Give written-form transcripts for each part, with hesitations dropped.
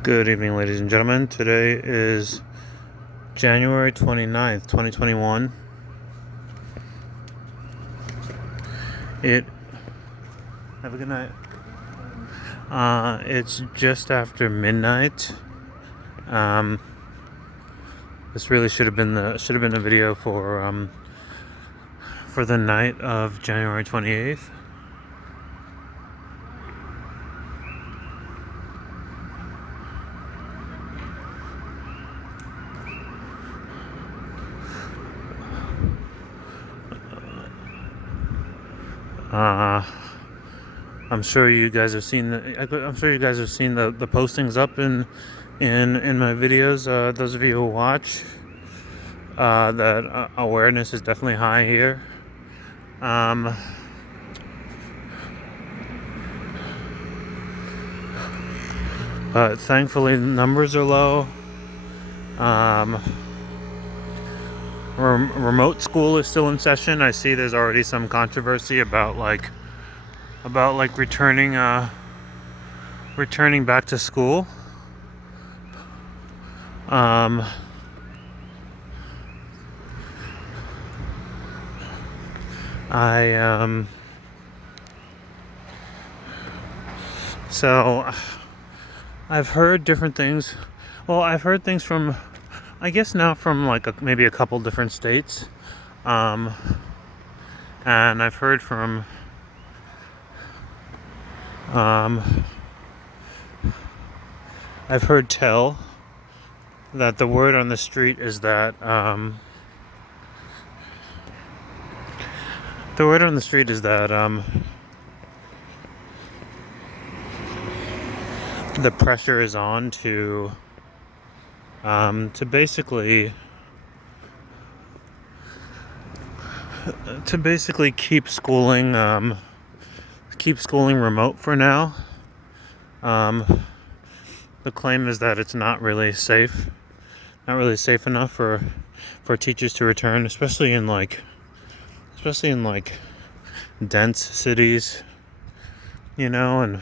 Good evening, ladies and gentlemen. Today is January 29th, 2021. It Have a good night. It's just after midnight. Um, this really should have been a video for the night of January 28th. I'm sure you guys have seen the postings up in my videos. Those of you who watch, that awareness is definitely high here. But thankfully the numbers are low. Remote school is still in session. I see there's already some controversy about returning back to school. So I've heard different things. Well, I've heard things from, I guess now from maybe a couple different states. And I've heard from I've heard tell that the word on the street is that the pressure is on to basically keep schooling remote for now. The claim is that it's not really safe enough for teachers to return, especially in dense cities, and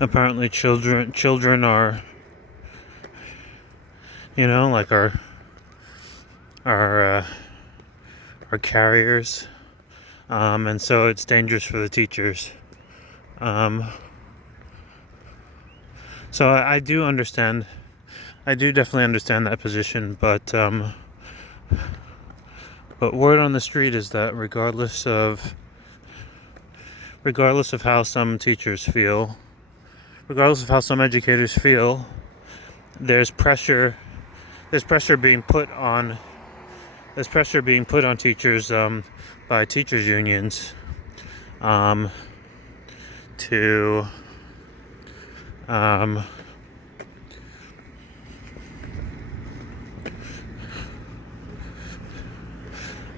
apparently children are, are carriers, and so it's dangerous for the teachers. So I do understand. I do definitely understand that position, but word on the street is that regardless of how some teachers feel, regardless of how some educators feel, there's pressure being put on teachers by teachers unions to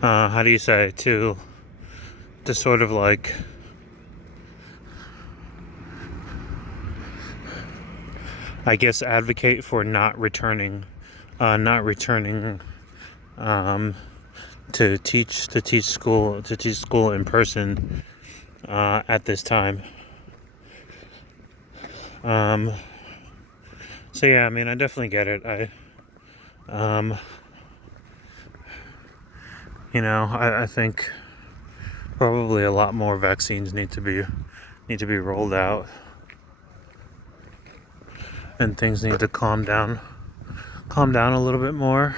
how do you say, to sort of I guess advocate for not returning to teach school in person at this time. So yeah, I mean, I definitely get it. I think probably a lot more vaccines need to be rolled out, and things need to calm down a little bit more.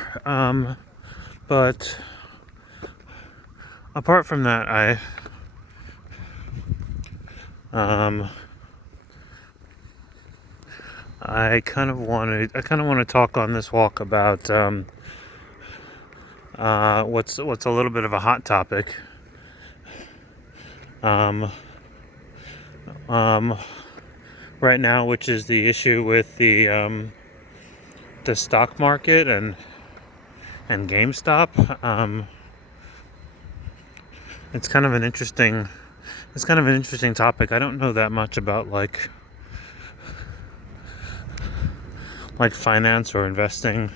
But apart from that, I kind of want to talk on this walk about what's a little bit of a hot topic. Right now, which is the issue with the stock market and GameStop. It's kind of an interesting topic. I don't know that much about finance or investing.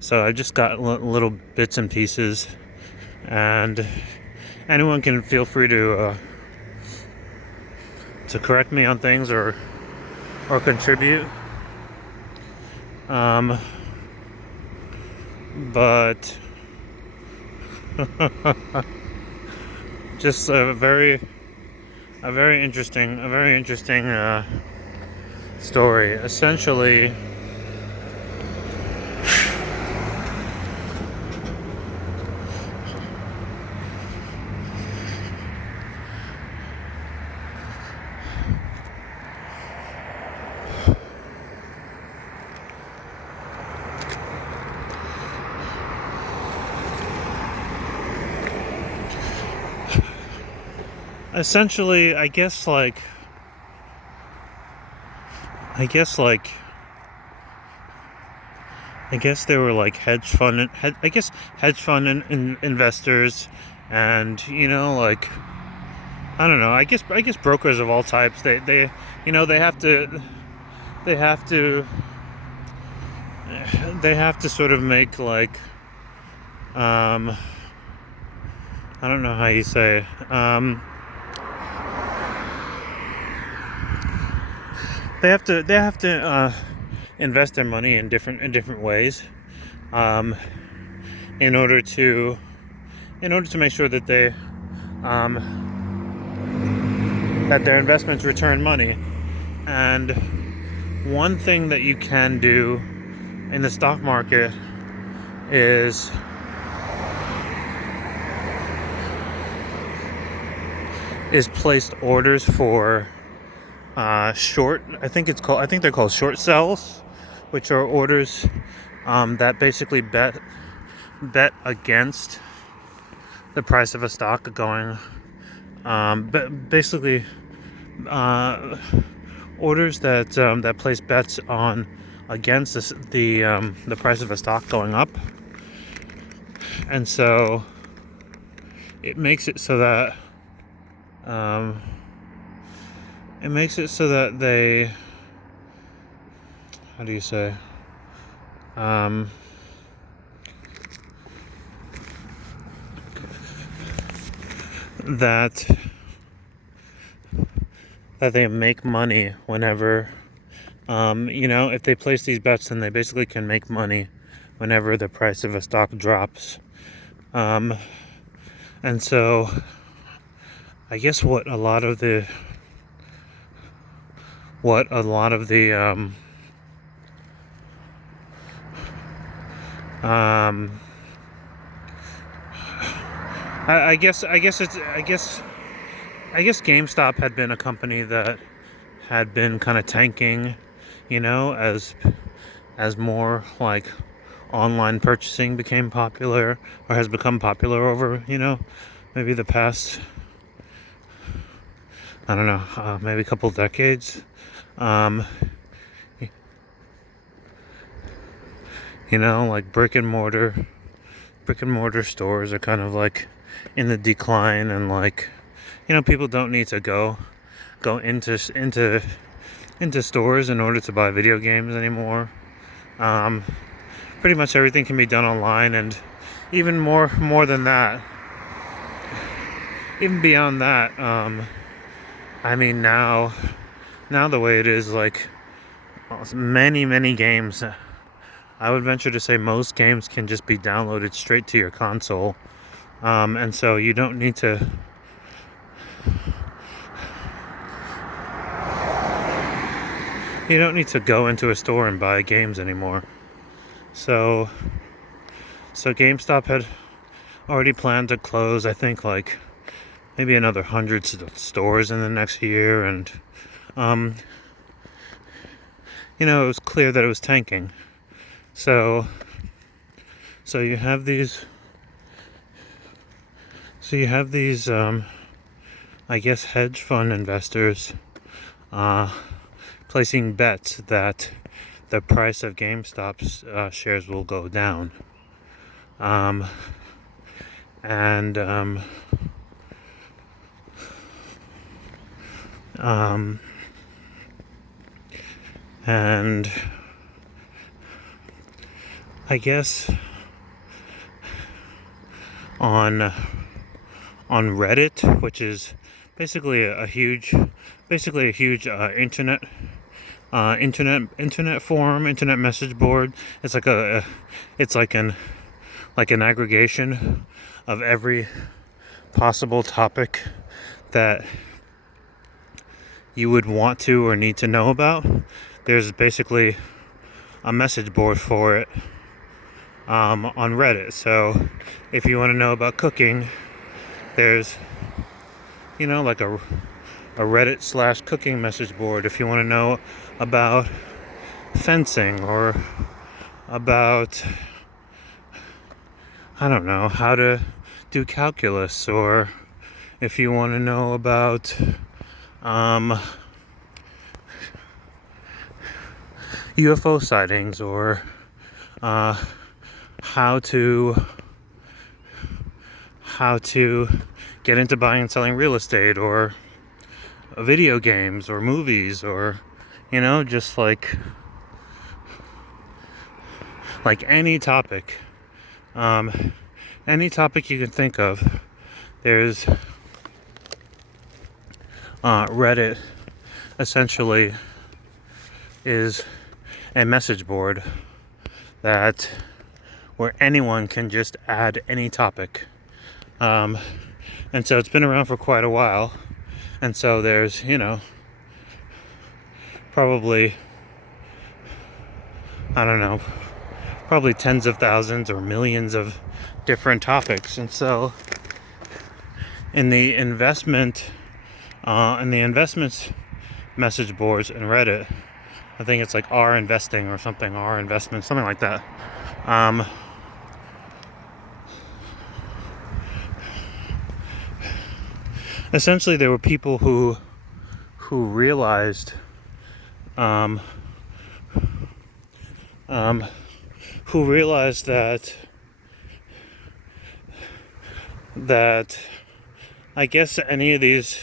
So I just got little bits and pieces, and anyone can feel free to correct me on things or contribute. But just a very interesting story. Essentially, I guess they were like hedge fund investors, and like, I don't know. I guess brokers of all types. They they have to they have to sort of make like, I don't know how you say, they have to invest their money in different ways, in order to make sure that that their investments return money. And one thing that you can do in the stock market is placed orders for short. I think they're called short sells, which are orders that basically bet against the price of a stock going. But basically, orders that place bets on against the price of a stock going up, and so it makes it so that they, how do you say, that they make money whenever, if they place these bets, then they basically can make money whenever the price of a stock drops. And so I guess what a lot of the I guess GameStop had been a company that had been kind of tanking, as more like online purchasing became popular, or has become popular over, maybe the past, I don't know, maybe a couple decades. Like brick and mortar stores are kind of like in the decline, and like, people don't need to go into stores in order to buy video games anymore. Pretty much everything can be done online, and even more than that, even beyond that, I mean, now the way it is, like, many games, I would venture to say most games can just be downloaded straight to your console, and so you don't need to go into a store and buy games anymore. So GameStop had already planned to close, I think, like maybe another 100 stores in the next year, and it was clear that it was tanking. So you have these I guess hedge fund investors placing bets that the price of GameStop's shares will go down, and I guess on on Reddit, which is basically a huge internet forum, internet message board. It's like an aggregation of every possible topic that you would want to or need to know about. There's basically a message board for it on Reddit. So if you want to know about cooking, there's like a Reddit / cooking message board. If you want to know about fencing or about, I don't know, how to do calculus, or if you want to know about UFO sightings, or how to get into buying and selling real estate, or video games, or movies, or just like any topic, you can think of. There's Reddit essentially is a message board where anyone can just add any topic, and so it's been around for quite a while, and so there's probably, I don't know, probably tens of thousands or millions of different topics. And so in the investments message boards in Reddit, I think it's like R investing or something, R investment, something like that. Essentially, there were people who realized that I guess any of these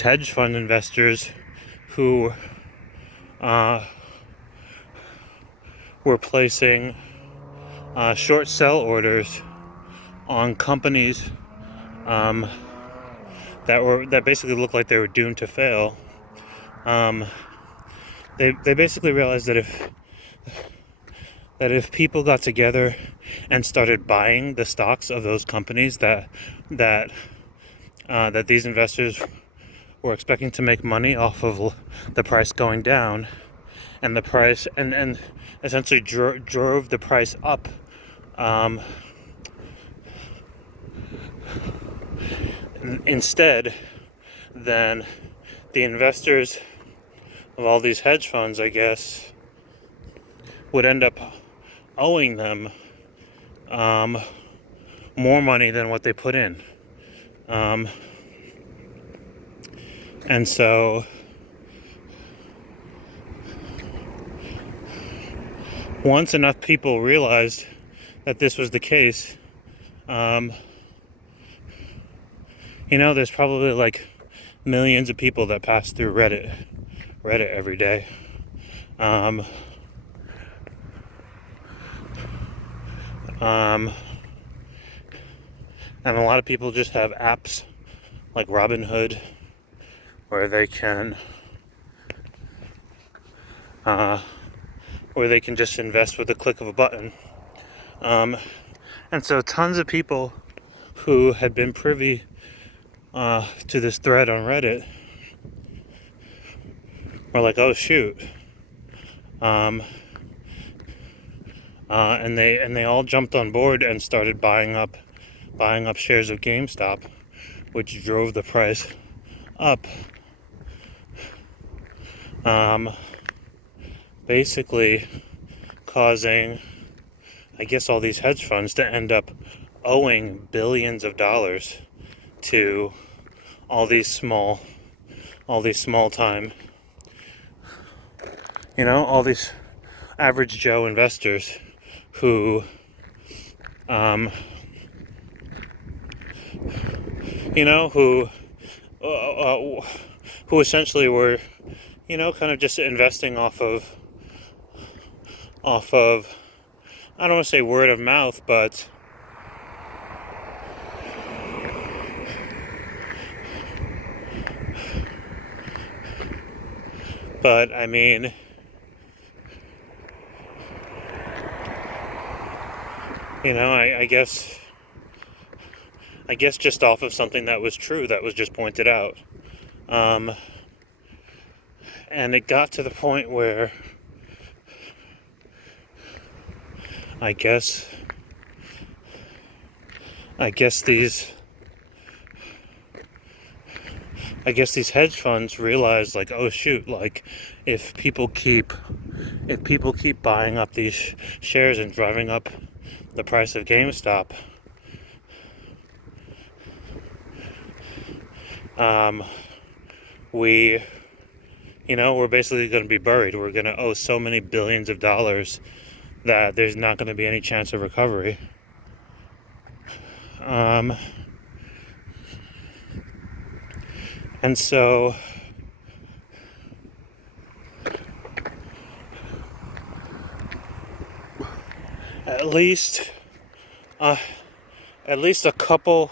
hedge fund investors who were placing short sell orders on companies that basically looked like they were doomed to fail. They basically realized that if people got together and started buying the stocks of those companies that these investors were expecting to make money off of the price going down, and the price and essentially drove the price up, instead, then the investors of all these hedge funds, I guess, would end up owing them more money than what they put in. And so once enough people realized that this was the case, there's probably like millions of people that pass through Reddit every day. And a lot of people just have apps like Robinhood, where they can just invest with the click of a button. And so tons of people who had been privy to this thread on Reddit were like, oh shoot. And they all jumped on board and started buying up shares of GameStop, which drove the price up. Basically causing, I guess, all these hedge funds to end up owing billions of dollars to all these small time, all these average Joe investors who who essentially were kind of just investing off of I don't want to say word of mouth, but But I mean, I guess just off of something that was true, that was just pointed out. And it got to the point where I guess these hedge funds realized, like, oh shoot, like if people keep buying up these shares and driving up the price of GameStop, we're basically going to be buried. We're going to owe so many billions of dollars that there's not going to be any chance of recovery. And so at least a couple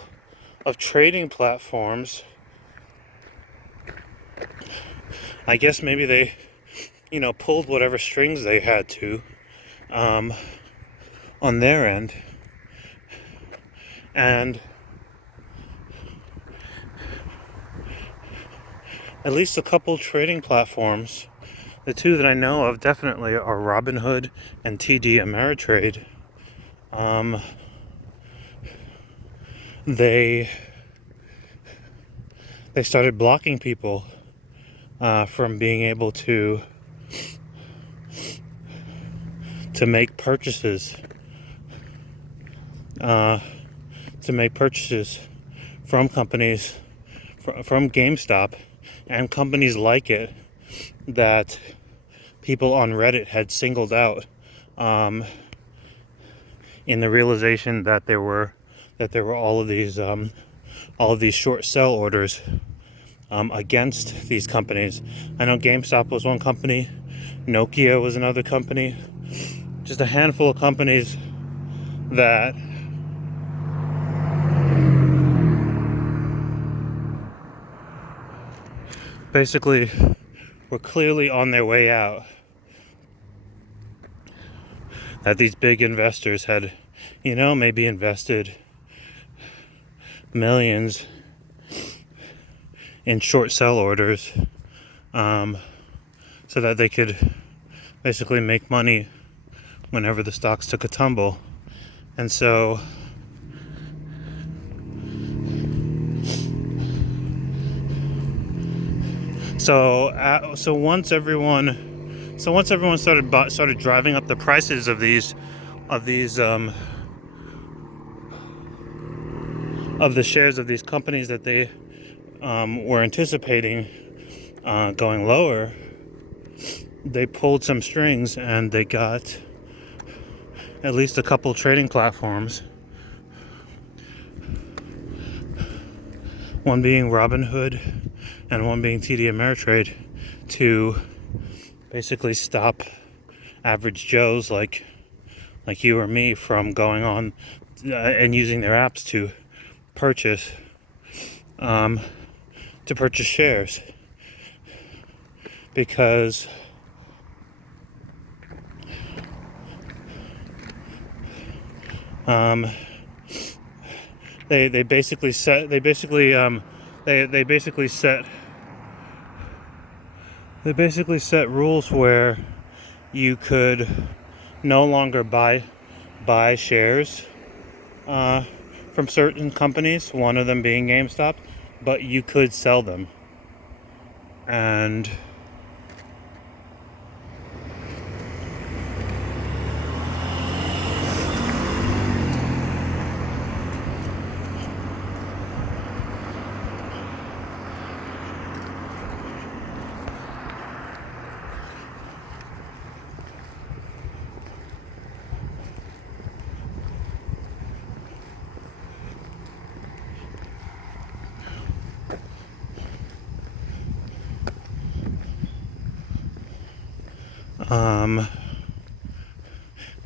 of trading platforms, I guess maybe they, pulled whatever strings they had to on their end. And at least a couple trading platforms, the two that I know of definitely are Robinhood and TD Ameritrade. They started blocking people from being able to make purchases from companies, from GameStop and companies like it that people on Reddit had singled out in the realization that there were all of these short sell orders against these companies. I know GameStop was one company, Nokia was another company, just a handful of companies that basically were clearly on their way out. That these big investors had, maybe invested millions in short sell orders so that they could basically make money whenever the stocks took a tumble. And so once everyone started driving up the prices of the shares of these companies that they were anticipating going lower, they pulled some strings and they got at least a couple trading platforms, one being Robinhood and one being TD Ameritrade, to basically stop average Joes like you or me from going on and using their apps to purchase shares, because they basically set rules where you could no longer buy shares from certain companies, one of them being GameStop, but you could sell them. And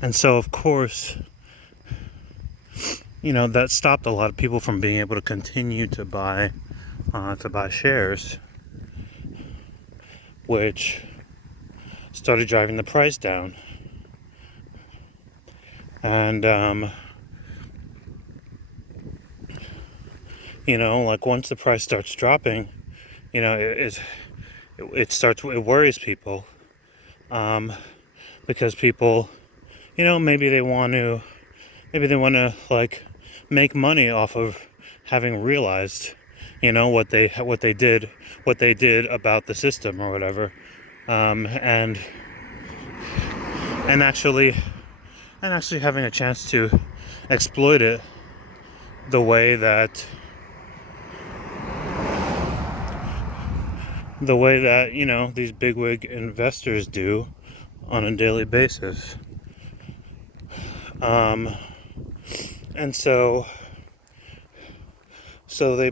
and so of course, that stopped a lot of people from being able to continue to buy shares, which started driving the price down. And, like once the price starts dropping, it worries people. Because people, maybe they want to like make money off of having realized, what they did about the system or whatever, and actually having a chance to exploit it the way that these bigwig investors do on a daily basis. And so they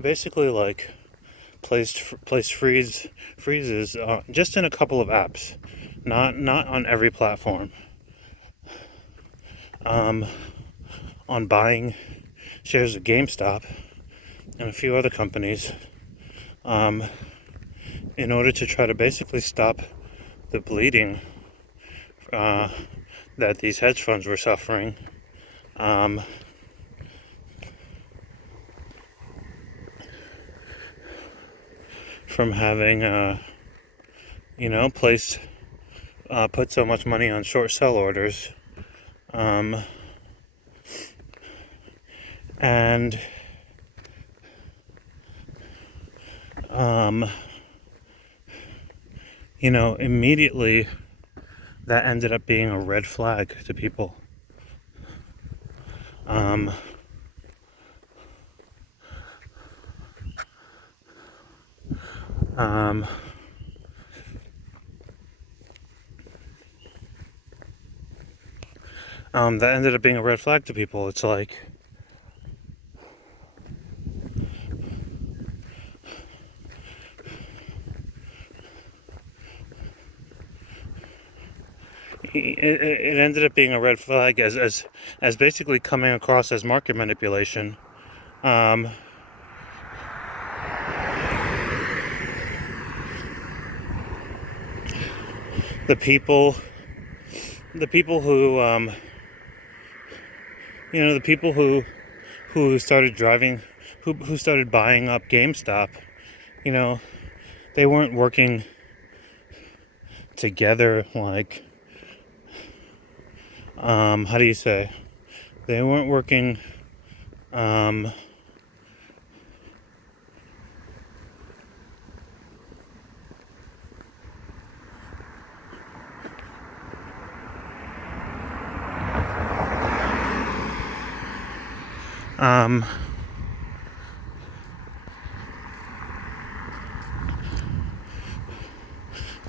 basically like placed freezes just in a couple of apps, not on every platform, on buying shares of GameStop and a few other companies, in order to try to basically stop the bleeding that these hedge funds were suffering, from having put so much money on short sell orders, and immediately that ended up being a red flag to people. That ended up being a red flag to people. It's like, it ended up being a red flag as basically coming across as market manipulation. The people who started driving, who started buying up GameStop, they weren't working together like, how do you say? They weren't working,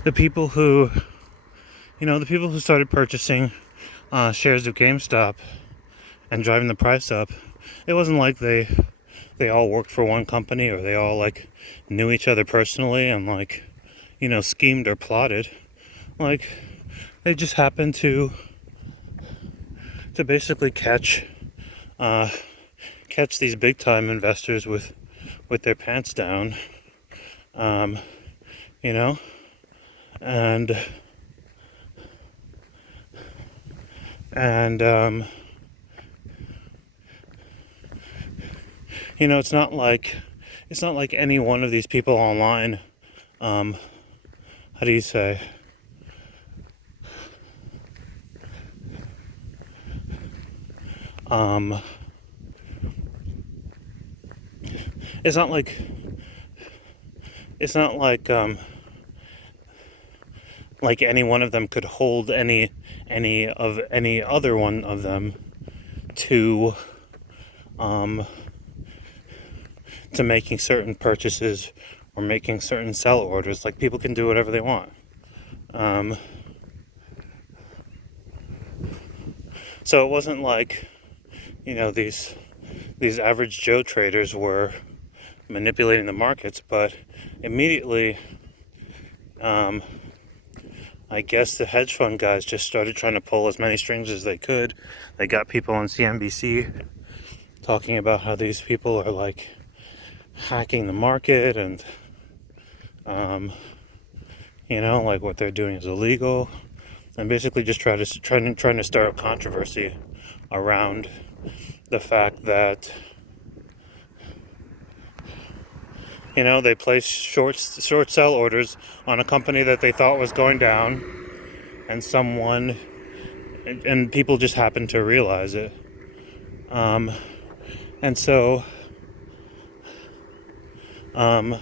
the people who started purchasing shares of GameStop and driving the price up, it wasn't like they all worked for one company, or they all like knew each other personally and like, schemed or plotted. Like, they just happened to basically catch these big time investors with their pants down, and it's not like any one of these people online, how do you say, it's not like any one of them could hold any other one of them to making certain purchases or making certain sell orders. Like, people can do whatever they want. So it wasn't like, these average Joe traders were manipulating the markets, but immediately, I guess the hedge fund guys just started trying to pull as many strings as they could. They got people on CNBC talking about how these people are like hacking the market and um, like what they're doing is illegal, and basically just trying to start up controversy around the fact that they placed short sell orders on a company that they thought was going down, and people just happened to realize it, and so um,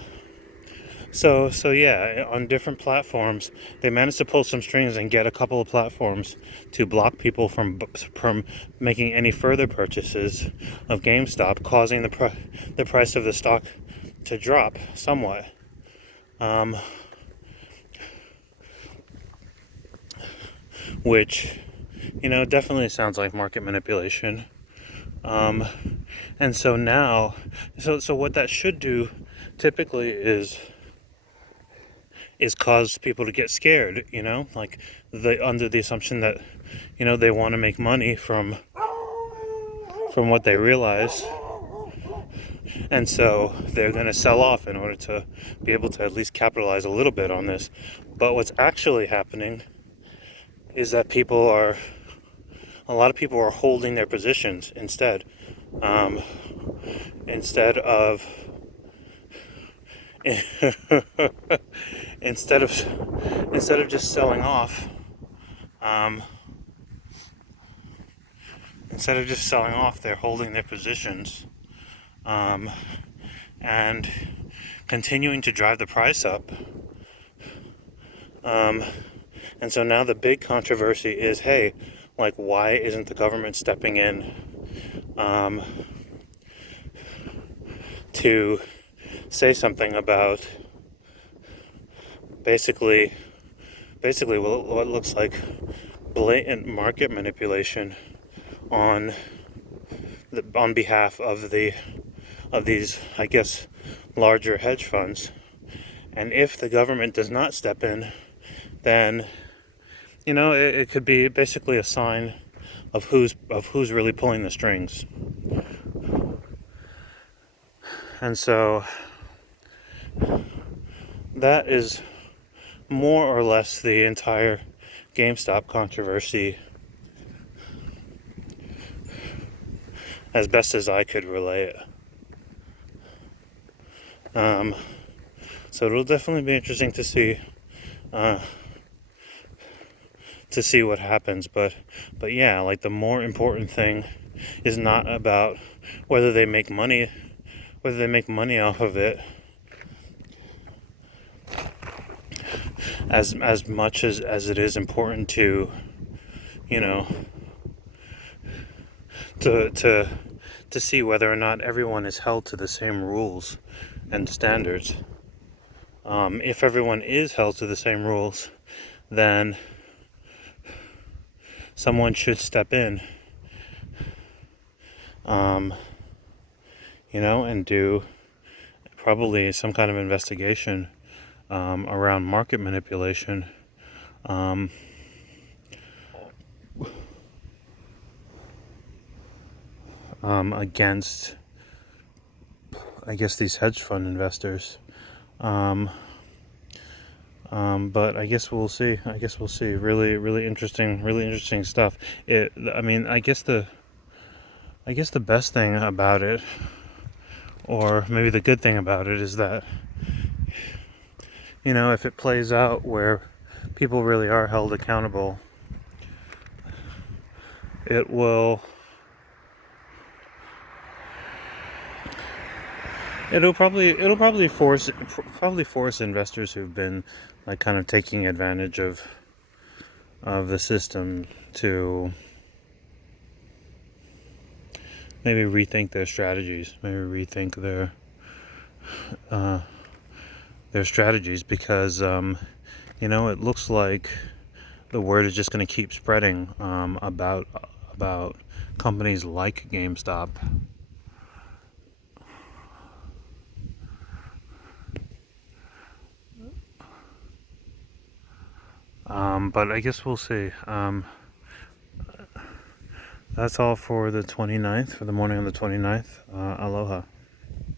so yeah, on different platforms, they managed to pull some strings and get a couple of platforms to block people from making any further purchases of GameStop, causing the price of the stock to drop somewhat. Which, definitely sounds like market manipulation. And so now, so what that should do typically is cause people to get scared, like under the assumption that, they want to make money from what they realize. And so they're going to sell off in order to be able to at least capitalize a little bit on this. But what's actually happening is that a lot of people are holding their positions instead. Instead of instead of just selling off, they're holding their positions, and continuing to drive the price up. And so now the big controversy is, hey, like, why isn't the government stepping in to say something about basically what looks like blatant market manipulation on behalf of these, I guess, larger hedge funds. And if the government does not step in, then it could be basically a sign of who's really pulling the strings. And so that is more or less the entire GameStop controversy, as best as I could relay it. So it'll definitely be interesting to see what happens. But yeah, like, the more important thing is not about whether they make money off of it, as much as it is important to to see whether or not everyone is held to the same rules and standards. If everyone is held to the same rules, then someone should step in, and do probably some kind of investigation around market manipulation, against, I guess, these hedge fund investors. But I guess we'll see. Really, really interesting stuff. I guess the best thing about it, or maybe the good thing about it, is that, if it plays out where people really are held accountable, it'll probably force investors who've been, like, kind of taking advantage of the system to maybe rethink their strategies, their strategies, because it looks like the word is just going to keep spreading about companies like GameStop. But I guess we'll see. That's all for the 29th, for the morning on the 29th. Aloha.